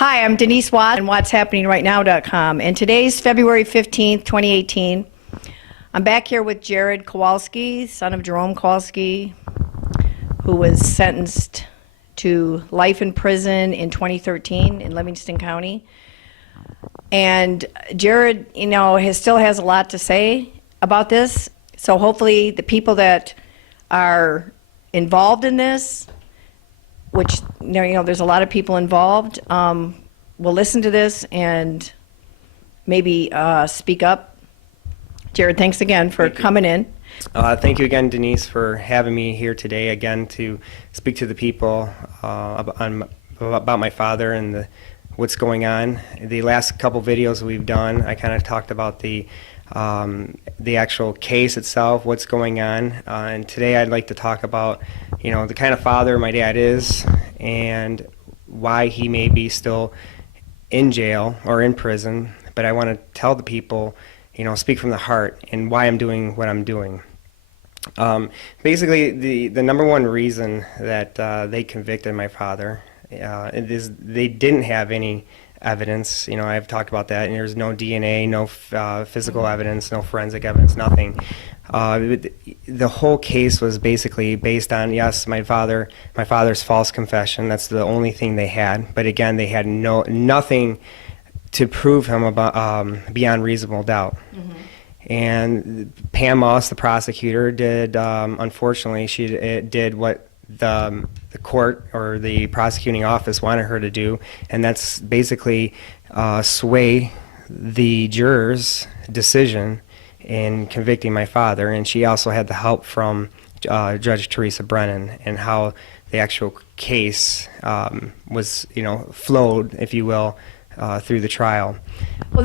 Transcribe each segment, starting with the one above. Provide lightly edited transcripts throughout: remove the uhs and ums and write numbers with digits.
Hi, I'm Denise Watts and what'shappeningrightnow.com. And today's February 15th, 2018. I'm back here with Jared Kowalski, son of Jerome Kowalski, who was sentenced to life in prison in 2013 in Livingston County. And Jared, still has a lot to say about this. So hopefully the people that are involved in this, which, there's a lot of people involved, will listen to this and maybe speak up. Jared, thanks again for coming in. Thank you again, Denise, for having me here today again to speak to the people about my father and what's going on. The last couple videos we've done, I kind of talked about the actual case itself, what's going on, and today I'd like to talk about, the kind of father my dad is and why he may be still in jail or in prison. But I want to tell the people, speak from the heart and why I'm doing what I'm doing. Basically, the number one reason that they convicted my father is they didn't have any evidence. I've talked about that, and there's no DNA, no physical evidence, no forensic evidence, nothing. The whole case was basically based on, yes, my father's false confession. That's the only thing they had. But again, they had nothing to prove him about beyond reasonable doubt. Mm-hmm. And Pam Moss, the prosecutor, did, unfortunately, she did what the court or the prosecuting office wanted her to do, and that's basically sway the jurors' decision in convicting my father. And she also had the help from Judge Theresa Brennan and how the actual case was, flowed, if you will, through the trial. Well,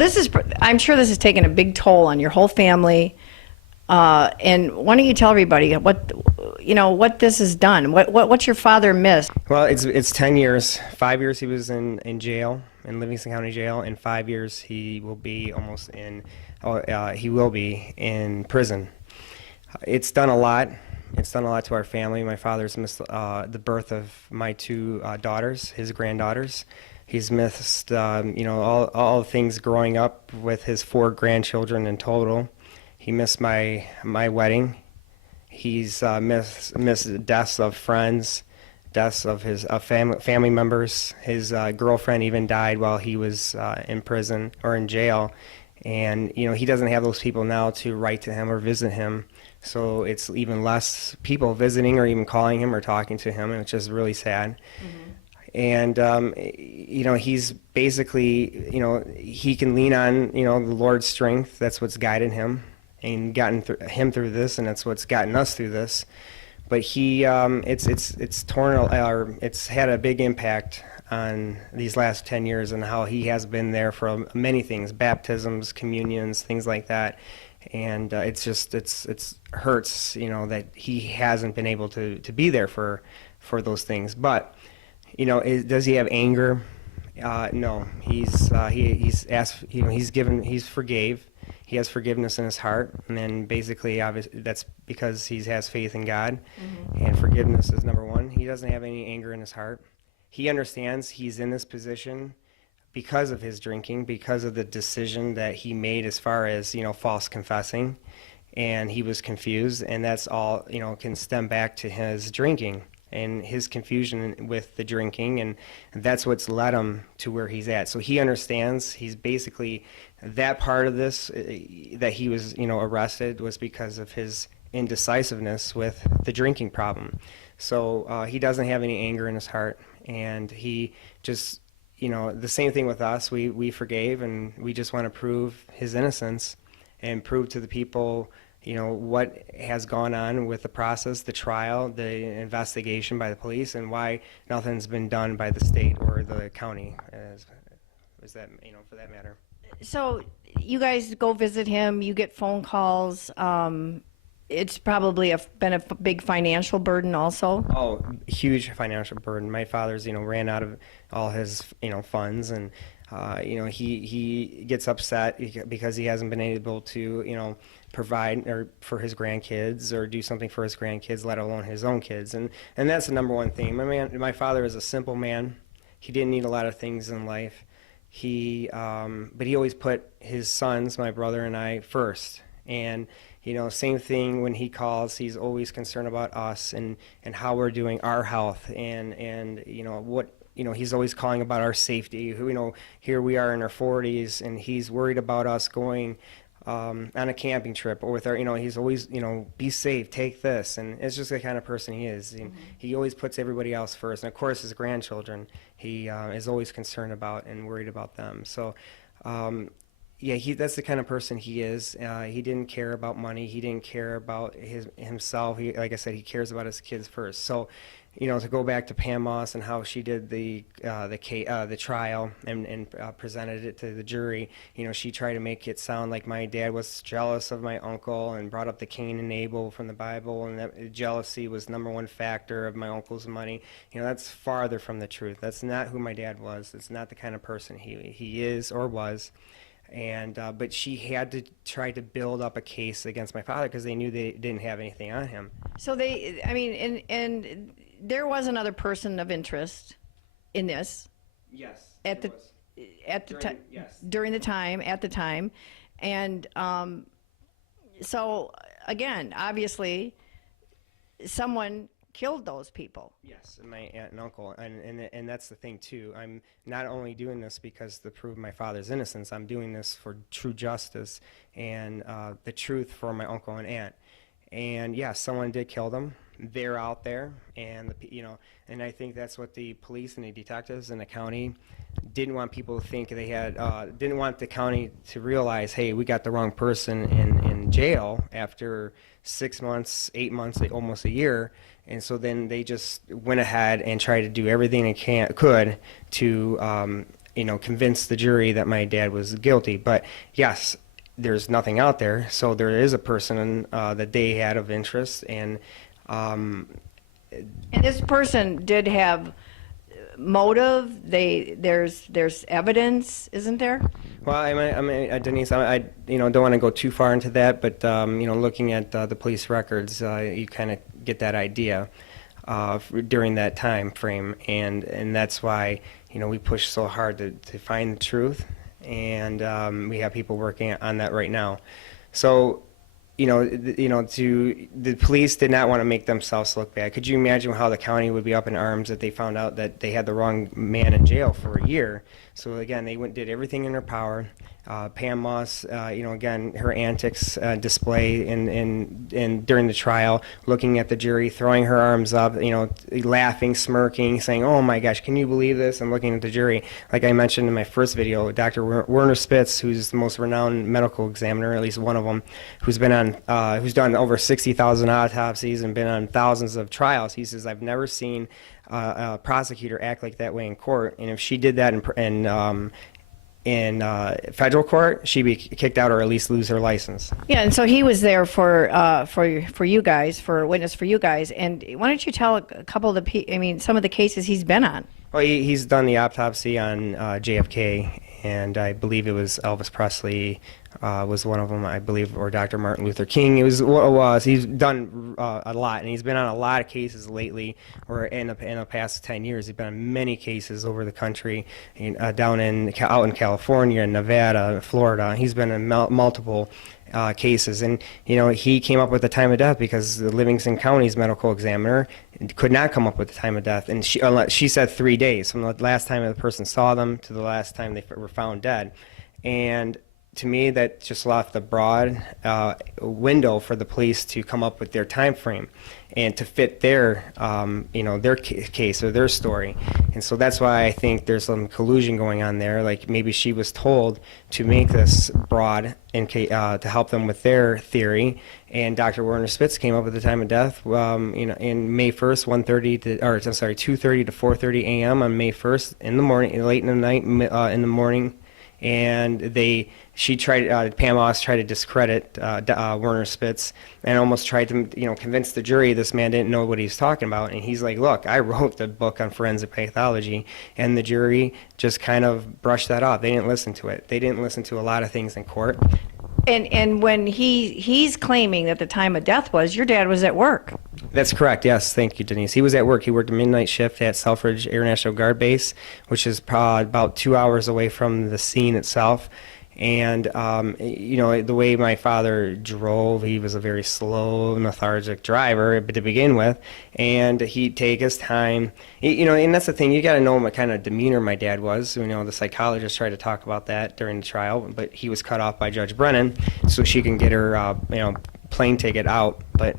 I'm sure this has taken a big toll on your whole family. And why don't you tell everybody what this has done? What's your father missed? Well, it's 10 years. 5 years he was in jail, in Livingston County Jail, and 5 years he will be in prison. It's done a lot. It's done a lot to our family. My father's missed the birth of my two daughters, his granddaughters. He's missed all the things growing up with his 4 grandchildren in total. He missed my wedding. He's missed deaths of friends, deaths of his family members. His girlfriend even died while he was in prison or in jail. And, he doesn't have those people now to write to him or visit him. So it's even less people visiting or even calling him or talking to him, which is really sad. Mm-hmm. And, he's basically, he can lean on, the Lord's strength. That's what's guided him and gotten him through this, and that's what's gotten us through this. But he, it's torn, or it's had a big impact on these last 10 years and how he has been there for many things, baptisms, communions, things like that. And it's hurts, that he hasn't been able to be there for those things. But, does he have anger? No, he's asked, he's forgave. He has forgiveness in his heart, and then basically, obviously, that's because he has faith in God, mm-hmm. and forgiveness is number one. He doesn't have any anger in his heart. He understands he's in this position because of his drinking, because of the decision that he made as far as, false confessing, and he was confused, and that's all, can stem back to his drinking and his confusion with the drinking, and that's what's led him to where he's at. So he understands. He's basically, that part of this, that he was, arrested was because of his indecisiveness with the drinking problem. So he doesn't have any anger in his heart, and he just, the same thing with us. We forgave, and we just want to prove his innocence and prove to the people, what has gone on with the process, the trial, the investigation by the police, and why nothing's been done by the state or the county, is that, for that matter. So you guys go visit him, you get phone calls. It's probably been a big financial burden also. Oh, huge financial burden. My father's, ran out of all his, funds, and he gets upset because he hasn't been able to, provide or for his grandkids or do something for his grandkids, let alone his own kids. And that's the number one thing. My father is a simple man. He didn't need a lot of things in life. But he always put his sons, my brother and I, first. And, same thing when he calls, he's always concerned about us and how we're doing, our health, and he's always calling about our safety. Here we are in our 40s, and he's worried about us going on a camping trip or with he's always, be safe, take this. And it's just the kind of person he is. And he always puts everybody else first. And of course, his grandchildren, he is always concerned about and worried about them. So, that's the kind of person he is. He didn't care about money. He didn't care about himself. Like I said, he cares about his kids first. So, to go back to Pam Moss and how she did the trial and presented it to the jury, she tried to make it sound like my dad was jealous of my uncle and brought up the Cain and Abel from the Bible, and that jealousy was number one factor of my uncle's money. That's farther from the truth. That's not who my dad was. It's not the kind of person he is or was. And but she had to try to build up a case against my father because they knew they didn't have anything on him. So and there was another person of interest in this. Yes. At the time. Yes. During the time, at the time, and so again, obviously, someone killed those people. Yes, my aunt and uncle, and that's the thing too. I'm not only doing this because to prove my father's innocence. I'm doing this for true justice and the truth for my uncle and aunt. And yes, someone did kill them. They're out there, and and I think that's what the police and the detectives in the county didn't want people to think they had. Didn't want the county to realize, hey, we got the wrong person in jail after 6 months, 8 months, almost a year. And so then they just went ahead and tried to do everything they could to, convince the jury that my dad was guilty. But yes, there's nothing out there. So there is a person that they had of interest, and this person did have motive. There's evidence, isn't there? Well, I mean, Denise, I don't want to go too far into that, but looking at the police records, you kind of get that idea during that time frame, and that's why we push so hard to find the truth, and we have people working on that right now. So, the police did not want to make themselves look bad. Could you imagine how the county would be up in arms if they found out that they had the wrong man in jail for a year? So again, they did everything in their power. Pam Moss, again, her antics display in during the trial, looking at the jury, throwing her arms up, laughing, smirking, saying, "Oh my gosh, can you believe this?" And looking at the jury, like I mentioned in my first video, Dr. Werner Spitz, who's the most renowned medical examiner, at least one of them, who's done over 60,000 autopsies and been on thousands of trials. He says, "I've never seen a prosecutor act like that way in court, and if she did that in federal court, she'd be kicked out or at least lose her license." Yeah, and so he was there for you guys, for a witness for you guys. And why don't you tell a couple of some of the cases he's been on? Well, he's done the autopsy on JFK, and I believe it was Elvis Presley was one of them, I believe, or Dr. Martin Luther King. He's done a lot, and he's been on a lot of cases lately, or in the past 10 years. He's been on many cases over the country, out in California, Nevada, Florida. He's been in multiple cases, and he came up with the time of death because the Livingston County's medical examiner could not come up with the time of death, and she said 3 days from the last time the person saw them to the last time they were found dead. And to me, that just left a broad window for the police to come up with their time frame and to fit their case or their story. And so that's why I think there's some collusion going on there. Like maybe she was told to make this broad to help them with their theory. And Dr. Werner Spitz came up with the time of death, in May 1st, 2:30 to 4:30 a.m. on May 1st in the morning, late in the night, in the morning. And Pam Moss tried to discredit Werner Spitz and almost tried to, convince the jury this man didn't know what he was talking about. And he's like, "Look, I wrote the book on forensic pathology," and the jury just kind of brushed that off. They didn't listen to it. They didn't listen to a lot of things in court. And when he's claiming that the time of death was, your dad was at work. That's correct. Yes, thank you, Denise. He was at work. He worked a midnight shift at Selfridge Air National Guard Base, which is about 2 hours away from the scene itself. And the way my father drove, he was a very slow, lethargic driver to begin with, and he'd take his time. And that's the thing. You got to know what kind of demeanor my dad was. The psychologist tried to talk about that during the trial, but he was cut off by Judge Brennan so she can get her, plane ticket out. But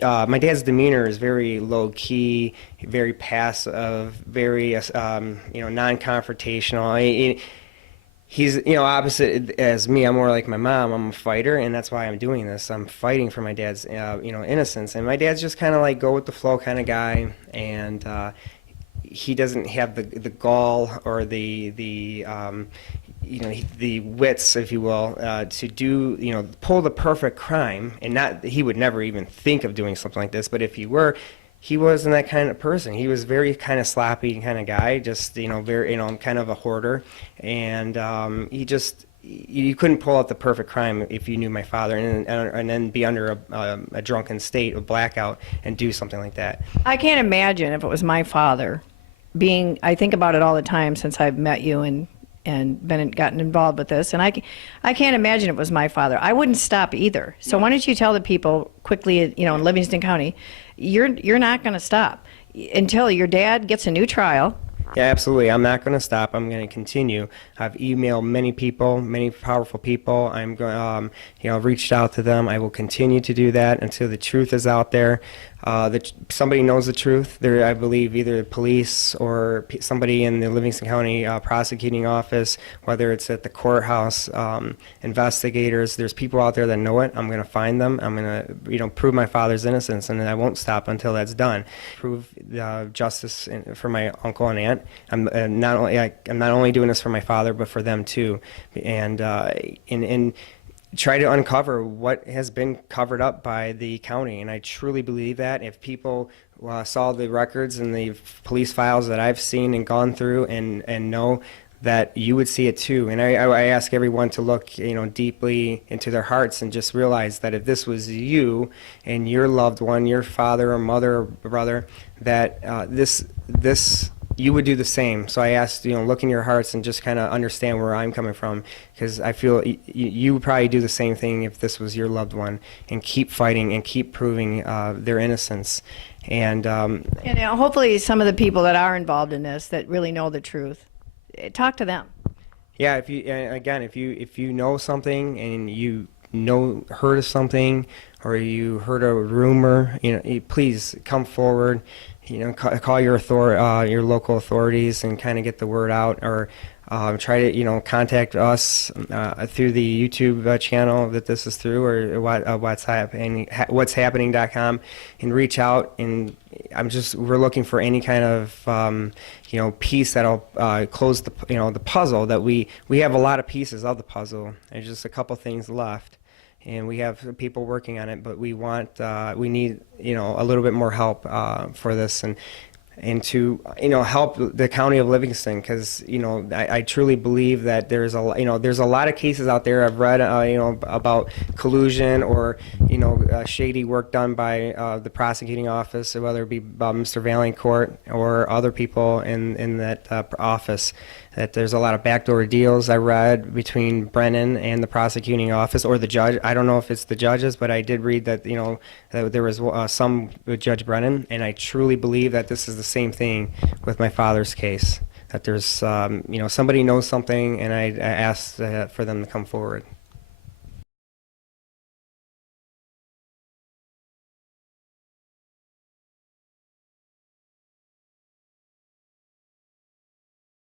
my dad's demeanor is very low key, very passive, very non-confrontational. He's opposite as me. I'm more like my mom. I'm a fighter, and that's why I'm doing this. I'm fighting for my dad's innocence. And my dad's just kind of like go with the flow kind of guy, and he doesn't have the gall or the wits, if you will, to do pull the perfect crime. And he would never even think of doing something like this. But if he were, he wasn't that kind of person. He was very kind of sloppy kind of guy, just very kind of a hoarder, and you couldn't pull out the perfect crime if you knew my father, and then be under a drunken state, a blackout, and do something like that. I can't imagine if it was my father. I think about it all the time since I've met you and gotten involved with this, and I can't imagine it was my father. I wouldn't stop either. So why don't you tell the people quickly, in Livingston County, you're not going to stop until your dad gets a new trial. Yeah, absolutely. I'm not going to stop. I'm going to continue. I've emailed many people, many powerful people. I'm going, reached out to them. I will continue to do that until the truth is out there. Somebody knows the truth. I believe either the police or somebody in the Livingston County prosecuting office, whether it's at the courthouse, investigators. There's people out there that know it. I'm going to find them. I'm going to, prove my father's innocence, and I won't stop until that's done. Prove justice for my uncle and aunt. I'm not only doing this for my father, but for them too, and try to uncover what has been covered up by the county. And I truly believe that if people saw the records and the police files that I've seen and gone through and know that you would see it too. And I ask everyone to look, deeply into their hearts and just realize that if this was you and your loved one, your father or mother or brother, that this you would do the same. So I asked, look in your hearts and just kind of understand where I'm coming from, because I feel you would probably do the same thing if this was your loved one, and keep fighting and keep proving their innocence. And hopefully some of the people that are involved in this that really know the truth, talk to them. Yeah, if you know something and you heard of something, or you heard a rumor, please come forward. Call your local authorities and kind of get the word out, or try to contact us through the YouTube channel that this is through, or whatshappening.com, and reach out. And we're looking for any kind of piece that'll close the puzzle. That we have a lot of pieces of the puzzle. There's just a couple things left. And we have people working on it, but we need a little bit more help for this, and to help the county of Livingston, because I truly believe that there's a lot of cases out there I've read about collusion or shady work done by the prosecuting office, whether it be Mr. Valancourt or other people in that office. That there's a lot of backdoor deals I read between Brennan and the prosecuting office, or the judge. I don't know if it's the judges, but I did read that that there was some with Judge Brennan, and I truly believe that this is the same thing with my father's case. That there's somebody knows something, and I asked for them to come forward.